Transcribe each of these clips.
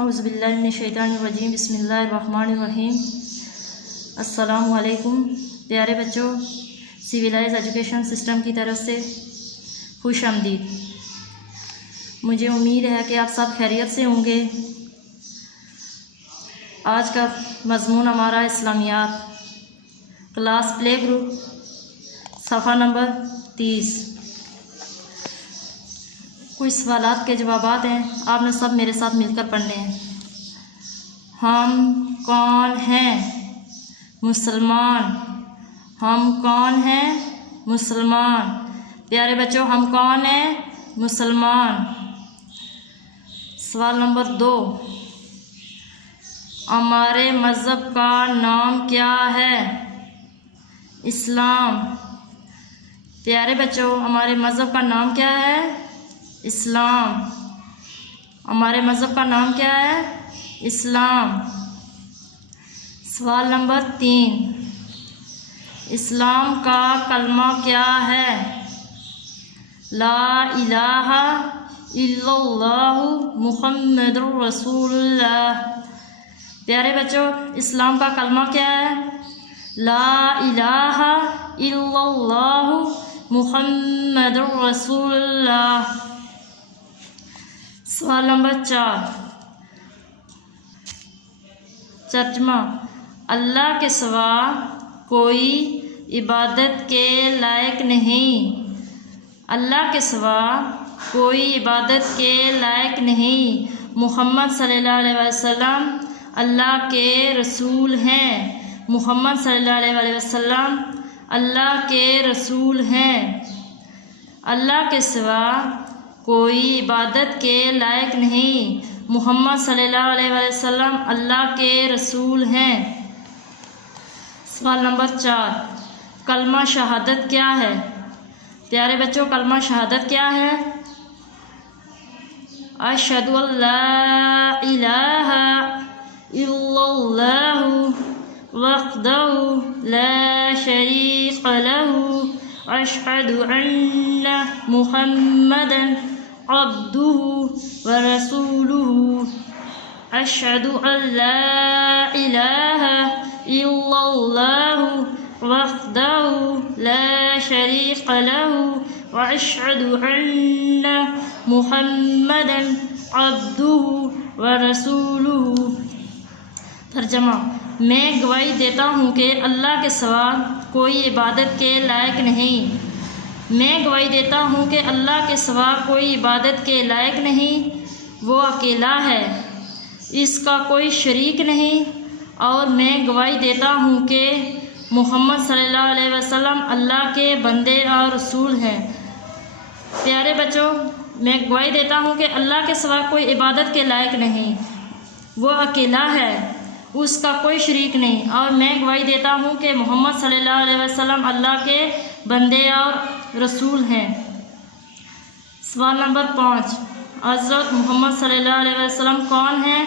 اعوذ باللہ من الشیطان الرجیم، بسم اللہ الرحمن الرحیم۔ السلام علیکم پیارے بچوں، سویلائز ایجوکیشن سسٹم کی طرف سے خوش آمدید۔ مجھے امید ہے کہ آپ سب خیریت سے ہوں گے۔ آج کا مضمون ہمارا اسلامیات، کلاس پلے گروپ، صفحہ نمبر 30۔ کچھ سوالات کے جوابات ہیں، آپ نے سب میرے ساتھ مل کر پڑھنے ہیں۔ ہم کون ہیں؟ مسلمان۔ ہم کون ہیں؟ مسلمان۔ پیارے بچوں، ہم کون ہیں؟ مسلمان۔ سوال نمبر 2، ہمارے مذہب کا نام کیا ہے؟ اسلام۔ پیارے بچوں، ہمارے مذہب کا نام کیا ہے؟ اسلام۔ ہمارے مذہب کا نام کیا ہے؟ اسلام۔ سوال نمبر 3، اسلام کا کلمہ کیا ہے؟ لا الہ الا اللہ محمد رسول اللہ۔ پیارے بچوں، اسلام کا کلمہ کیا ہے؟ لا الہ الا اللہ محمد رسول اللہ۔ سوال نمبر 4، ترجمہ۔ اللہ کے سوا کوئی عبادت کے لائق نہیں۔ اللہ کے سوا کوئی عبادت کے لائق نہیں۔ محمد صلی اللہ علیہ وسلم اللہ کے رسول ہیں۔ محمد صلی اللہ علیہ وسلم اللہ کے رسول ہیں۔ اللہ کے سوا کوئی عبادت کے لائق نہیں۔ محمد صلی اللہ علیہ وسلم اللہ کے رسول ہیں۔ سوال نمبر 4، کلمہ شہادت کیا ہے؟ پیارے بچوں، کلمہ شہادت کیا ہے؟ اشہد ان لا الہ الا اللہ وحدہ لا شریک لہ اشہد ان محمدا عبدہ ورسولہ۔ اشہد ان لا الہ الا اللہ وحدہ لا شریک لہ واشہد ان محمدا عبدہ ورسولہ۔ ترجمہ۔ میں گواہی دیتا ہوں کہ اللہ کے سوا کوئی عبادت کے لائق نہیں۔ میں گواہی دیتا ہوں کہ اللہ کے سوا کوئی عبادت کے لائق نہیں، وہ اکیلا ہے، اس کا کوئی شریک نہیں، اور میں گواہی دیتا ہوں کہ محمد صلی اللہ علیہ وسلم اللہ کے بندے اور رسول ہیں۔ پیارے بچوں، میں گواہی دیتا ہوں کہ اللہ کے سوا کوئی عبادت کے لائق نہیں، وہ اکیلا ہے، اس کا کوئی شریک نہیں، اور میں گواہی دیتا ہوں کہ محمد صلی اللہ علیہ وسلم اللہ کے بندے اور رسول ہیں۔ سوال نمبر 5، حضرت محمد صلی اللہ علیہ وسلم کون ہیں؟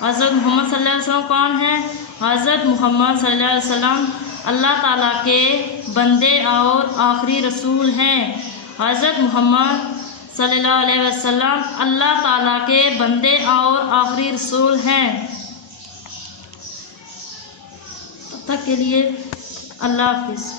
حضرت محمد صلی اللہ علیہ وسلم کون ہیں؟ حضرت محمد صلی اللہ علیہ وسلم اللہ تعالیٰ کے بندے اور آخری رسول ہیں۔ حضرت محمد صلی اللہ علیہ وسلم اللہ تعالیٰ کے بندے اور آخری رسول ہیں۔ تب تک کے لیے اللہ حافظ۔